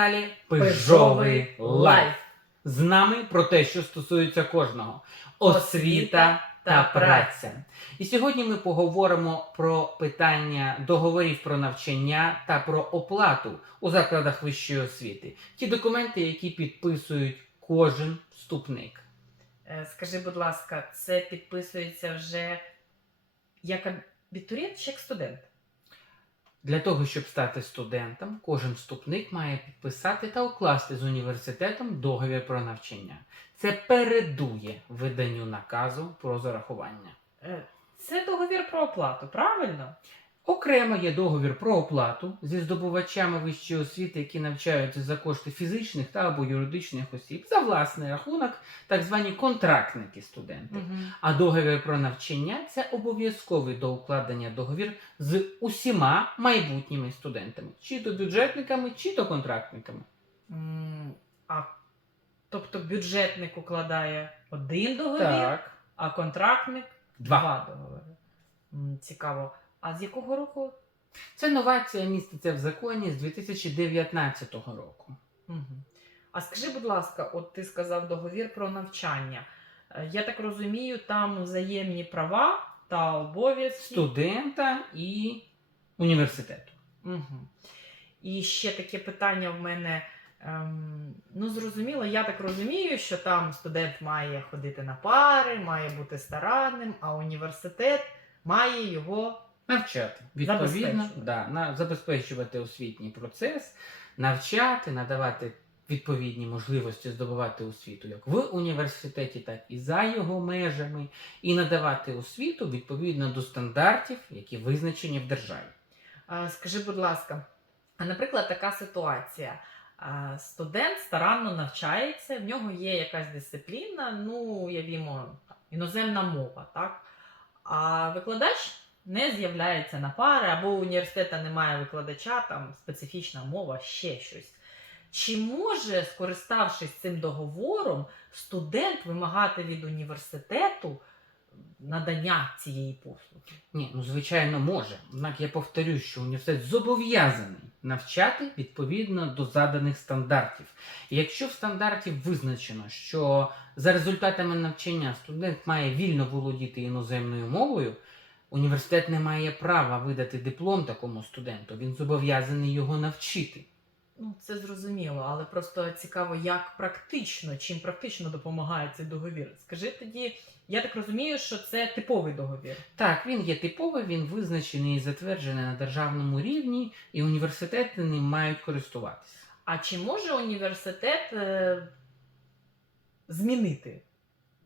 каналі Лайф. Лайф. З нами про те, що стосується кожного: освіта та праця. І сьогодні ми поговоримо про питання договорів про навчання та про оплату у закладах вищої освіти. Ті документи, які підписують кожен вступник. Е, Скажи, будь ласка, це підписується вже як абітурієнт чи як студент? Для того, щоб стати студентом, кожен вступник має підписати та укласти з університетом договір про навчання. Це передує виданню наказу про зарахування. Е, Це договір про оплату, правильно? Окремо є договір про оплату зі здобувачами вищої освіти, які навчаються за кошти фізичних та або юридичних осіб за власний рахунок, так звані контрактники студенти. А договір про навчання це обов'язковий до укладення договір з усіма майбутніми студентами, чи то бюджетниками, чи то контрактниками. А тобто бюджетник укладає один договір, Так. а контрактник Два. два договори. Цікаво. А з якого року? Це новація міститься в законі з 2019 року. Мгм. А скажи, будь ласка, от ти сказав договір про навчання. Е, Я так розумію, там взаємні права та обов'язки. Студента і університету. Угу. І ще таке питання в мене. Ем, ну, зрозуміло, я так розумію, що там студент має ходити на пари, має бути старанним, а університет має його. Навчати. Відповідно, да, на, забезпечувати освітній процес, навчати, надавати відповідні можливості здобувати освіту як в університеті, так і за його межами, і надавати освіту відповідно до стандартів, які визначені в державі. А, скажи, будь ласка, а, наприклад, така ситуація. Студент старанно навчається, в нього є якась дисципліна, ну, уявімо, там, іноземна мова, так? А викладач не з'являється на пари, або у університету немає викладача, там специфічна мова, ще щось. Чи може, скориставшись цим договором, студент вимагати від університету надання цієї послуги? Ні, ну звичайно може. Однак я повторюю, що університет зобов'язаний навчати відповідно до заданих стандартів. І якщо в стандарті визначено, що за результатами навчання студент має вільно володіти іноземною мовою, університет не має права видати диплом такому студенту. Він зобов'язаний його навчити. Ну, це зрозуміло, але просто цікаво, як практично, чим практично допомагає цей договір. Скажи тоді, я так розумію, що це типовий договір. Так, він є типовий, він визначений і затверджений на державному рівні, і університети ним мають користуватися. А чи може університет е, змінити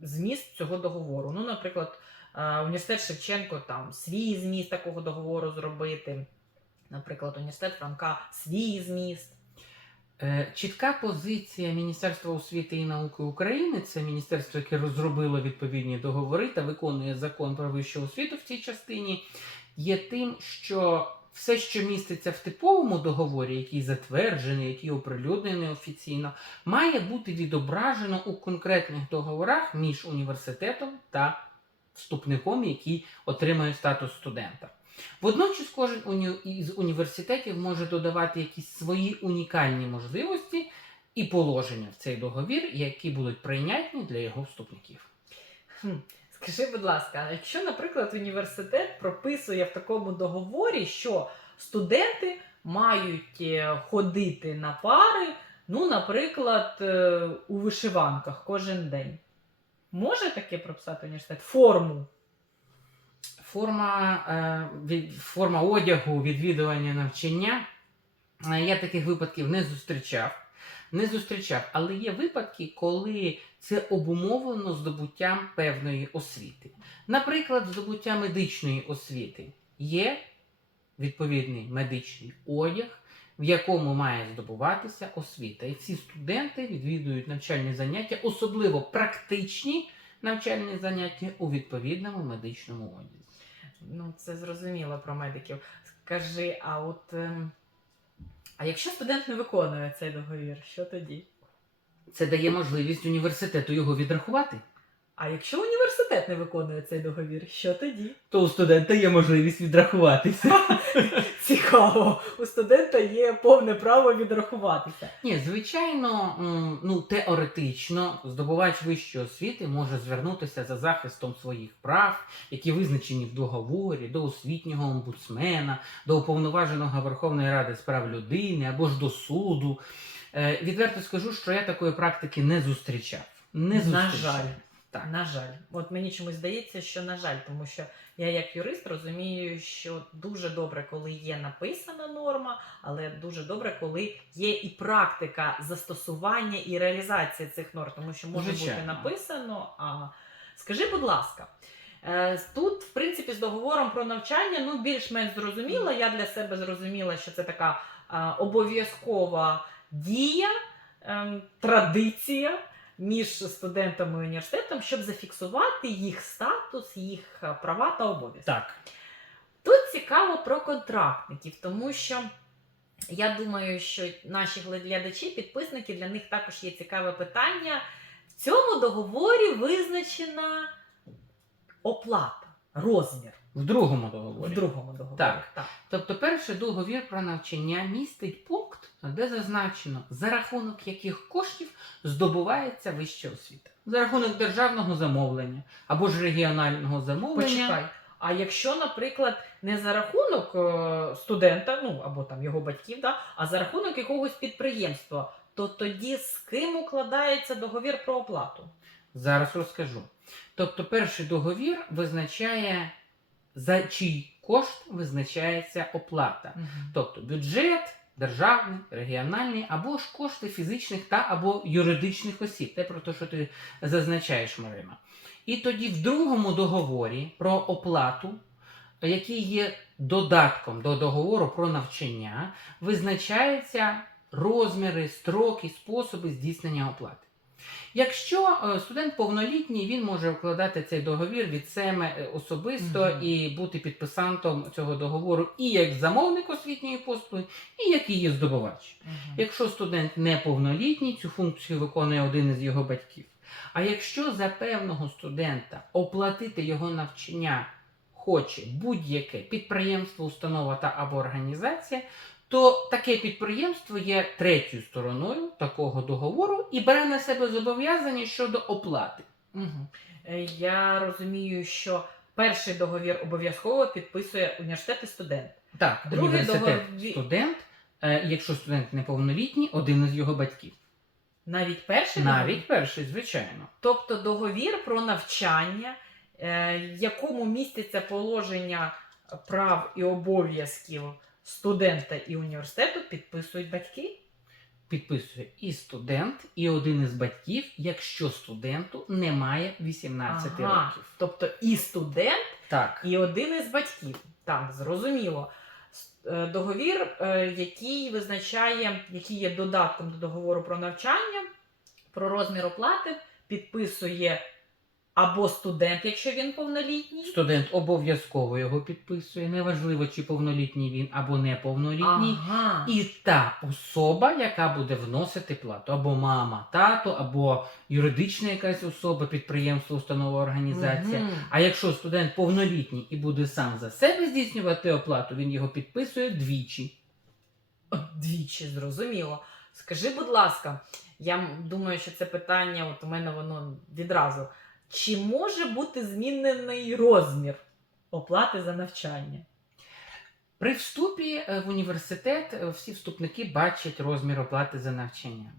зміст цього договору? Ну, наприклад, е, університет Шевченко там свій зміст такого договору зробити. Наприклад, університет Франка свій зміст. Е, Чітка позиція Міністерства освіти і науки України, це міністерство, яке розробило відповідні договори та виконує закон про вищу освіту в цій частині, є тим, що все, що міститься в типовому договорі, який затверджений, який оприлюднений офіційно, має бути відображено у конкретних договорах між університетом та вступником, який отримує статус студента. Водночас кожен із університетів може додавати якісь свої унікальні можливості і положення в цей договір, які будуть прийнятні для його вступників. Скажи, будь ласка, якщо, наприклад, університет прописує в такому договорі, що студенти мають е, ходити на пари, ну, наприклад, е, у вишиванках кожен день. Може таке прописати університет? Форму. Форма, е, форма одягу, відвідування навчання. Я таких випадків не зустрічав. Не зустрічав, але є випадки, коли це обумовлено здобуттям певної освіти. Наприклад, здобуття медичної освіти є відповідний медичний одяг, в якому має здобуватися освіта. І ці студенти відвідують навчальні заняття, особливо практичні навчальні заняття у відповідному медичному одязі. Ну, це зрозуміло про медиків. Скажи, а от. ем, А якщо студент не виконує цей договір, що тоді? Це дає можливість університету його відрахувати. А якщо університет не виконує цей договір, що тоді? То у студента є можливість відрахуватися. Цікаво, у студента є повне право відрахуватися. Ні, звичайно, ну теоретично здобувач вищої освіти може звернутися за захистом своїх прав, які визначені в договорі, до освітнього омбудсмена, до уповноваженого Верховної Ради з прав людини або ж до суду. Е, Відверто скажу, що я такої практики не зустрічав. Не На жаль. Так. На жаль, от мені чомусь здається, що на жаль, тому що я як юрист розумію, що дуже добре, коли є написана норма, але дуже добре, коли є і практика застосування і реалізації цих норм, тому що може бути написано. А скажи, будь ласка. е, Тут, в принципі, з договором про навчання ну більш-менш зрозуміла. Я для себе зрозуміла, що це така а, обов'язкова дія, ем, традиція між студентами і університетом, щоб зафіксувати їх статус, їх е, права та обов'язки. Так. Тут цікаво про контрактників, тому що я думаю, що наші глядачі, підписники, для них також є цікаве питання. В цьому договорі визначена оплата, розмір В другому договорі. в другому договорі. Так. так. Тобто, перший договір про навчання містить пункт, де зазначено, за рахунок яких коштів здобувається вища освіта. За рахунок державного замовлення або ж регіонального замовлення. Почекай. А якщо, наприклад, не за рахунок е, студента, ну або там його батьків, да, а за рахунок якогось підприємства, то тоді з ким укладається договір про оплату? Зараз розкажу. Тобто, перший договір визначає, за чий кошт визначається оплата. Тобто бюджет, державний, регіональний, або ж кошти фізичних та або юридичних осіб. Те про те, що ти зазначаєш, Марина. І тоді в другому договорі про оплату, який є додатком до договору про навчання, визначаються розміри, строки, способи здійснення оплати. Якщо е, студент повнолітній, він може укладати цей договір від себе е, особисто Мгм. і бути підписантом цього договору і як замовник освітньої послуги, і як її здобувач. Якщо студент неповнолітній, цю функцію виконує один із його батьків. А якщо за певного студента оплатити його навчання хоче будь-яке підприємство, установа та або організація, то таке підприємство є третьою стороною такого договору і бере на себе зобов'язання щодо оплати. Угу. Я розумію, що перший договір обов'язково підписує університет і студент. Так, Другий університет договір- студент, е, якщо студент неповнолітній, один із його батьків. Навіть перший договір? Навіть перший, звичайно. Тобто договір про навчання, е, в якому міститься положення прав і обов'язків студента і університету, підписують батьки. підписує і студент, і один із батьків, якщо студенту немає 18 Ага. років. Тобто і студент, Так. і один із батьків. Так, зрозуміло. Е, Договір, е, який визначає, який є додатком до договору про навчання, про розмір оплати, підписує або студент, якщо він повнолітній. Студент обов'язково його підписує, неважливо, чи повнолітній він або неповнолітній. Ага. І та особа, яка буде вносити плату, або мама, тато, або юридична якась особа, підприємство, установа, організація. Мгм. А якщо студент повнолітній і буде сам за себе здійснювати оплату, він його підписує двічі. Двічі, зрозуміло. Скажи, будь ласка, я думаю, що це питання, от у мене воно відразу. Чи може бути змінений розмір оплати за навчання? При вступі е, в університет е, всі вступники бачать розмір оплати за навчання.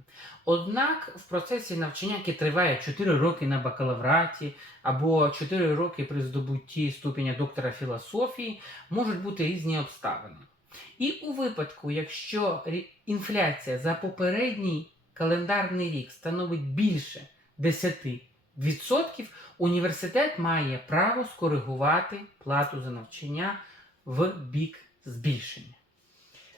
Однак в процесі навчання, яке триває 4 роки на бакалавраті або 4 роки при здобутті ступеня доктора філософії, можуть бути різні обставини. І у випадку, якщо інфляція за попередній календарний рік становить більше 10%, університет має право скоригувати плату за навчання в бік збільшення.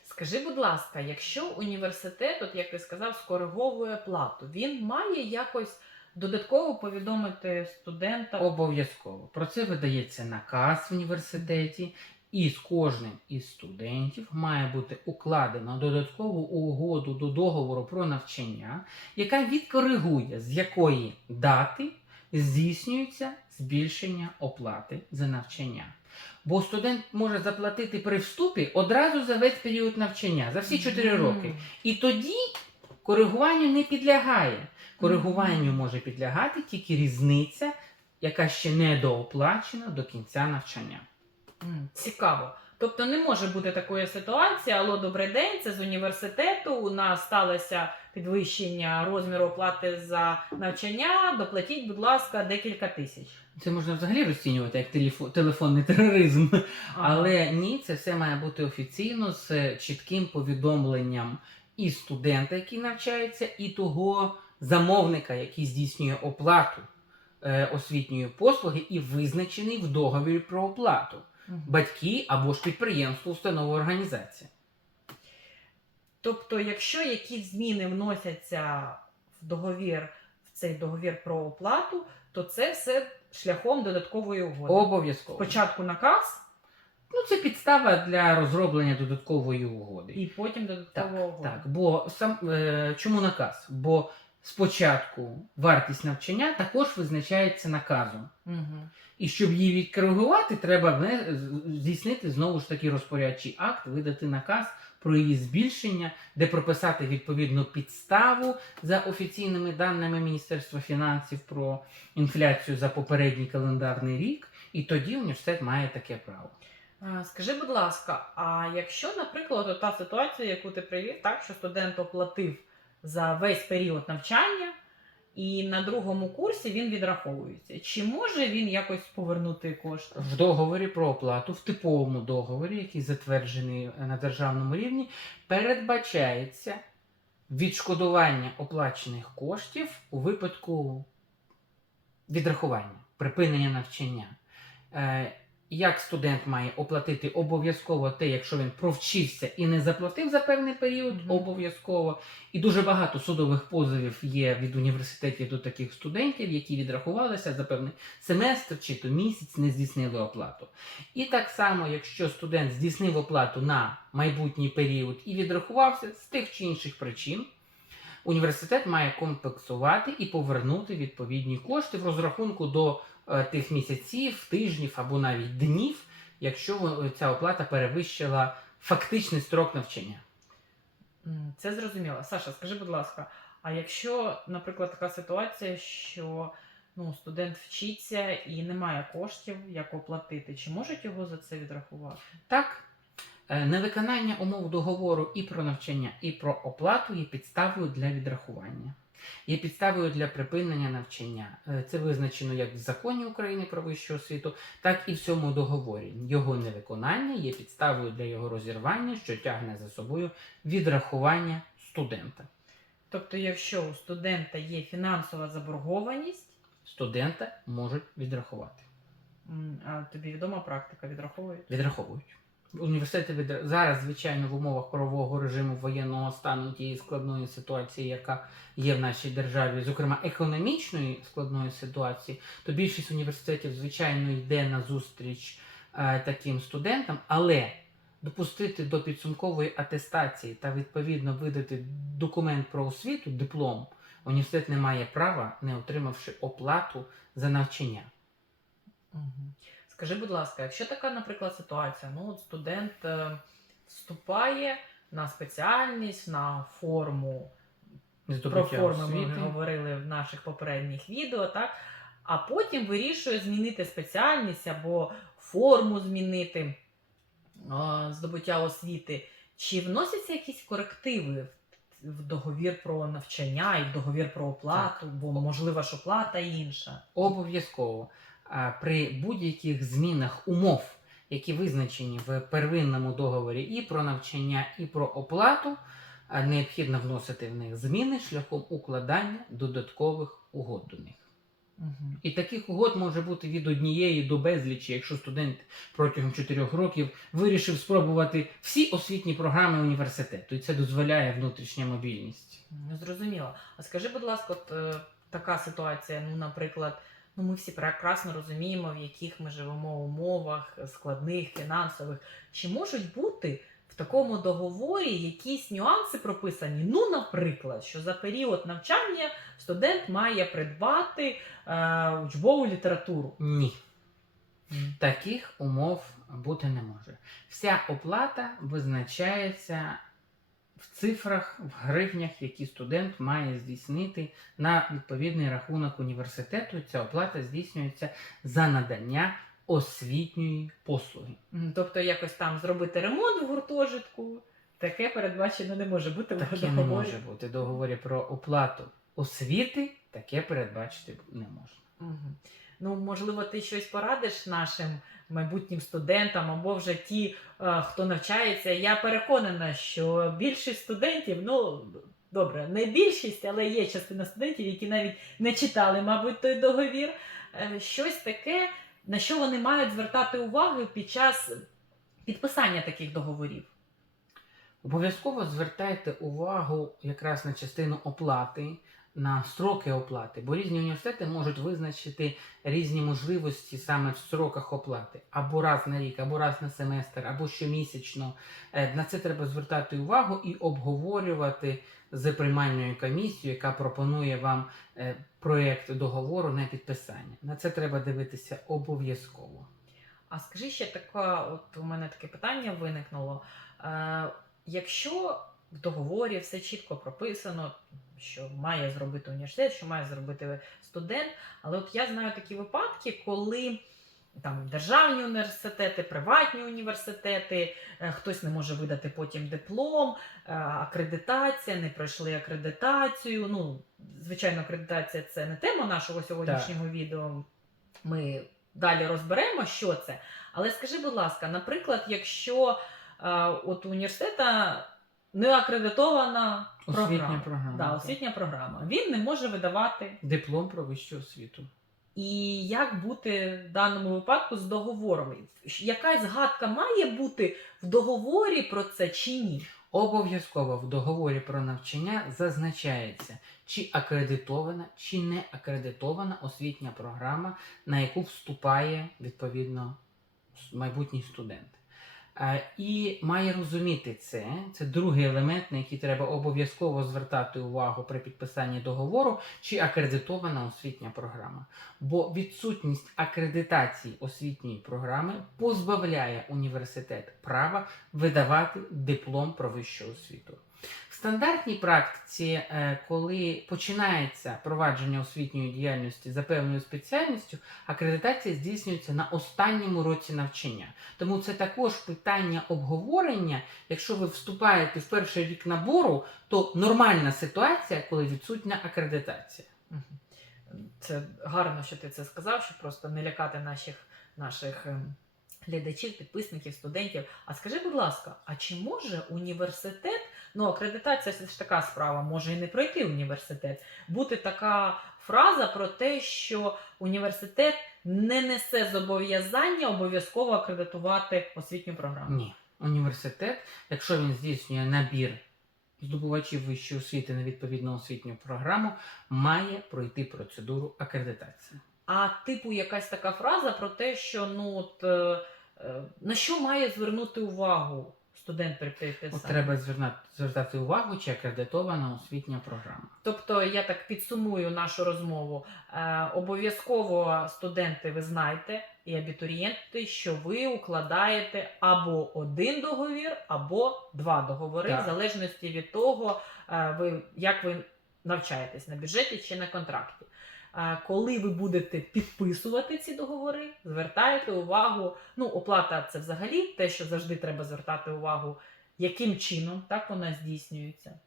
Скажи, будь ласка, якщо університет, от як ти сказав, скориговує плату, він має якось додатково повідомити студента. Обов'язково про це видається наказ в університеті, і з кожним із студентів має бути укладено додаткову угоду до договору про навчання, яка відкоригує, з якої дати здійснюється збільшення оплати за навчання. Бо студент може заплатити при вступі одразу за весь період навчання, за всі 4 роки. І тоді коригуванню не підлягає. Коригуванню може підлягати тільки різниця, яка ще не дооплачена до кінця навчання. Цікаво. Тобто не може бути такої ситуації, алло, добрий день, це з університету. У нас сталося підвищення розміру оплати за навчання. Доплатіть, будь ласка, декілька тисяч. Це можна взагалі розцінювати як телефо- телефонний тероризм. Ага. Але ні, це все має бути офіційно з чітким повідомленням і студента, який навчається, і того замовника, який здійснює оплату е, освітньої послуги, і визначений в договорі про оплату. Батьки або ж підприємство, установа організація. Тобто, якщо якісь зміни вносяться в договір, в цей договір про оплату, то це все шляхом додаткової угоди. Обов'язково. Спочатку наказ, Ну, це підстава для розроблення додаткової угоди. і потім додаткова Так, угода. так, бо сам е, чому наказ? Бо спочатку вартість навчання також визначається наказом. Угу. І щоб її відкоригувати, треба здійснити знову ж таки розпорядчий акт, видати наказ про її збільшення, де прописати відповідну підставу за офіційними даними Міністерства фінансів про інфляцію за попередній календарний рік, і тоді університет має таке право. Скажи, будь ласка, а якщо, наприклад, та ситуація, яку ти привів, так що студент оплатив за весь період навчання, і на другому курсі він відраховується, чи може він якось повернути кошти? В договорі про оплату, в типовому договорі, який затверджений на державному рівні, передбачається відшкодування оплачених коштів у випадку відрахування, припинення навчання. Як студент має оплатити обов'язково те, якщо він провчився і не заплатив за певний період, Мгм. обов'язково. І дуже багато судових позовів є від університетів до таких студентів, які відрахувалися за певний семестр чи то місяць не здійснили оплату. І так само, якщо студент здійснив оплату на майбутній період і відрахувався з тих чи інших причин, університет має компенсувати і повернути відповідні кошти в розрахунку до тих місяців, тижнів або навіть днів, якщо ця оплата перевищила фактичний строк навчання. Це зрозуміло. Саша, скажи, будь ласка, а якщо, наприклад, така ситуація, що ну, студент вчиться і немає коштів, як оплатити, чи можуть його за це відрахувати? Так, е, невиконання умов договору і про навчання, і про оплату є підставою для відрахування. Є підставою для припинення навчання. Е, Це визначено як в законі України про вищу освіту, так і в цьому договорі. Його невиконання є підставою для його розірвання, що тягне за собою відрахування студента. Тобто, якщо у студента є фінансова заборгованість, Студента можуть відрахувати. а тобі відома практика відраховують? Відраховують. Університети зараз, звичайно, в умовах правового режиму воєнного стану тієї складної ситуації, яка є в нашій державі, зокрема економічної складної ситуації, то більшість університетів, звичайно, йде на зустріч е, таким студентам, але допустити до підсумкової атестації та відповідно видати документ про освіту, диплом, університет не має права, не отримавши оплату за навчання. Угу. Скажи, будь ласка, якщо така, наприклад, ситуація, ну от студент е, вступає на спеціальність, на форму, про форми ми говорили в наших попередніх відео, так? А потім вирішує змінити спеціальність або форму змінити е, здобуття освіти. Чи вносяться якісь корективи в- договір про навчання і в договір про оплату, бо можлива ж оплата інша? Обов'язково при будь-яких змінах умов, які визначені в первинному договорі і про навчання, і про оплату, необхідно вносити в них зміни шляхом укладання додаткових угод до них. Угу. І таких угод може бути від однієї до безлічі, якщо студент протягом 4 років вирішив спробувати всі освітні програми університету, і це дозволяє внутрішня мобільність. Ну, Зрозуміло. А скажи, будь ласка, от е, така ситуація, ну, наприклад, ну ми всі прекрасно розуміємо, в яких ми живемо умовах складних, фінансових. Чи можуть бути в такому договорі якісь нюанси прописані. Ну, наприклад, що за період навчання студент має придбати е, учбову літературу. Ні. Таких умов бути не може. Вся оплата визначається в цифрах, в гривнях, які студент має здійснити на відповідний рахунок університету. Ця оплата здійснюється за надання освітньої послуги. Тобто, якось там зробити ремонт в гуртожитку. Таке передбачено не може бути в Таке не договорі. може бути. В договорі про оплату освіти таке передбачити не можна. Мгм. Ну, можливо, ти щось порадиш нашим майбутнім студентам або вже ті, е, хто навчається. Я переконана, що більшість студентів, ну добре, не більшість, але є частина студентів, які навіть не читали, мабуть, той договір. Е, Щось таке, на що вони мають звертати увагу під час підписання таких договорів. Обов'язково звертайте увагу якраз на частину оплати, на строки оплати, бо різні університети можуть визначити різні можливості саме в строках оплати або раз на рік, або раз на семестр, або щомісячно. Е, На це треба звертати увагу і обговорювати з приймальною комісією, яка пропонує вам е, проєкт договору на підписання. На це треба дивитися обов'язково. А скажи ще така, от у мене таке питання виникнуло. Е, якщо в договорі все чітко прописано, що має зробити університет, що має зробити студент, але от я знаю такі випадки, коли там державні університети, приватні університети, е, хтось не може видати потім диплом, е, акредитація, не пройшли акредитацію. Ну, звичайно, акредитація це не тема нашого сьогоднішнього відео. Ми далі розберемо, що це. Але скажи, будь ласка, наприклад, якщо е, от університета не акредитована Освітня програма, програма. Да, освітня програма, він не може видавати. Диплом про вищу освіту. І як бути в даному випадку з договором? Якась згадка має бути в договорі про це чи ні? Обов'язково в договорі про навчання зазначається, чи акредитована, чи не акредитована освітня програма, на яку вступає відповідно майбутній студент. Е, І має розуміти це. Це другий елемент, на який треба обов'язково звертати увагу при підписанні договору, чи акредитована освітня програма. Бо відсутність акредитації освітньої програми позбавляє університет права видавати диплом про вищу освіту. В стандартній практиці, е, коли починається провадження освітньої діяльності за певною спеціальністю, акредитація здійснюється на останньому році навчання. Тому це також питання обговорення. Якщо ви вступаєте в перший рік набору, то нормальна ситуація, коли відсутня акредитація. Це гарно, що ти це сказав, щоб просто не лякати наших, наших ем, глядачів, підписників, студентів. А скажи, будь ласка, а чи може університет, ну акредитація це ж така справа, може і не пройти університет, бути така фраза про те, що університет не несе зобов'язання обов'язково акредитувати освітню програму? Ні. Університет, якщо він здійснює набір здобувачів вищої освіти на відповідну освітню програму, має пройти процедуру акредитації. А типу якась така фраза про те, що ну от е, е, на що має звернути увагу студент при підписанні? От треба звернати, звертати увагу, чи акредитована освітня програма. Тобто я так підсумую нашу розмову. Е, обов'язково студенти, ви знаєте, і абітурієнти, що ви укладаєте або один договір, або два договори, Так. в залежності від того, е, ви, як ви навчаєтесь на бюджеті чи на контракті. Коли ви будете підписувати ці договори, звертайте увагу. Ну, оплата це взагалі те, що завжди треба звертати увагу, яким чином так вона здійснюється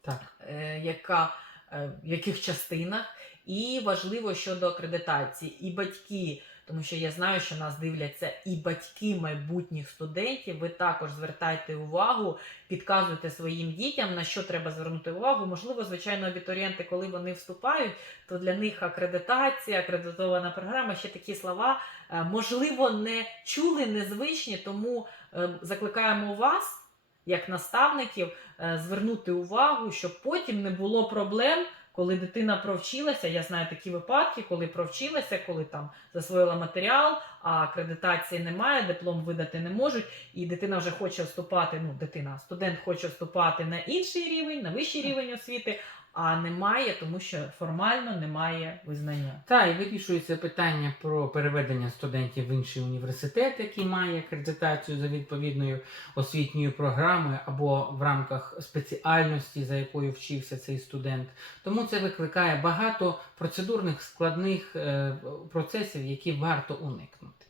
Так. е, яка, е, в яких частинах. І важливо щодо акредитації, і батьки, тому що я знаю, що нас дивляться і батьки майбутніх студентів. Ви також звертайте увагу, підказуйте своїм дітям, на що треба звернути увагу. Можливо, звичайно, абітурієнти, коли вони вступають, то для них акредитація, акредитована програма, ще такі слова, е, можливо, не чули, незвичні, тому е, закликаємо вас, як наставників, е, звернути увагу, щоб потім не було проблем коли дитина провчилася, я знаю такі випадки, коли провчилася, коли там засвоїла матеріал, а акредитації немає, диплом видати не можуть, і дитина вже хоче вступати. Ну, дитина, студент хоче вступати на інший рівень, на вищий рівень освіти, а немає, тому що формально немає визнання. Та і вирішується питання про переведення студентів в інший університет, який має акредитацію за відповідною освітньою програмою або в рамках спеціальності, за якою вчився цей студент. Тому це викликає багато процедурних складних е, процесів, які варто уникнути.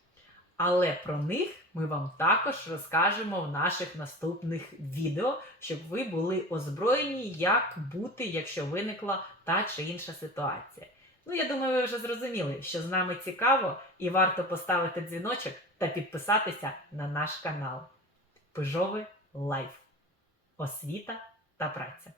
Але про них ми вам також розкажемо в наших наступних відео, щоб ви були озброєні, як бути, якщо виникла та чи інша ситуація. Ну, я думаю, ви вже зрозуміли, що з нами цікаво і варто поставити дзвіночок та підписатися на наш канал. Пижовий Лайф. Освіта та праця.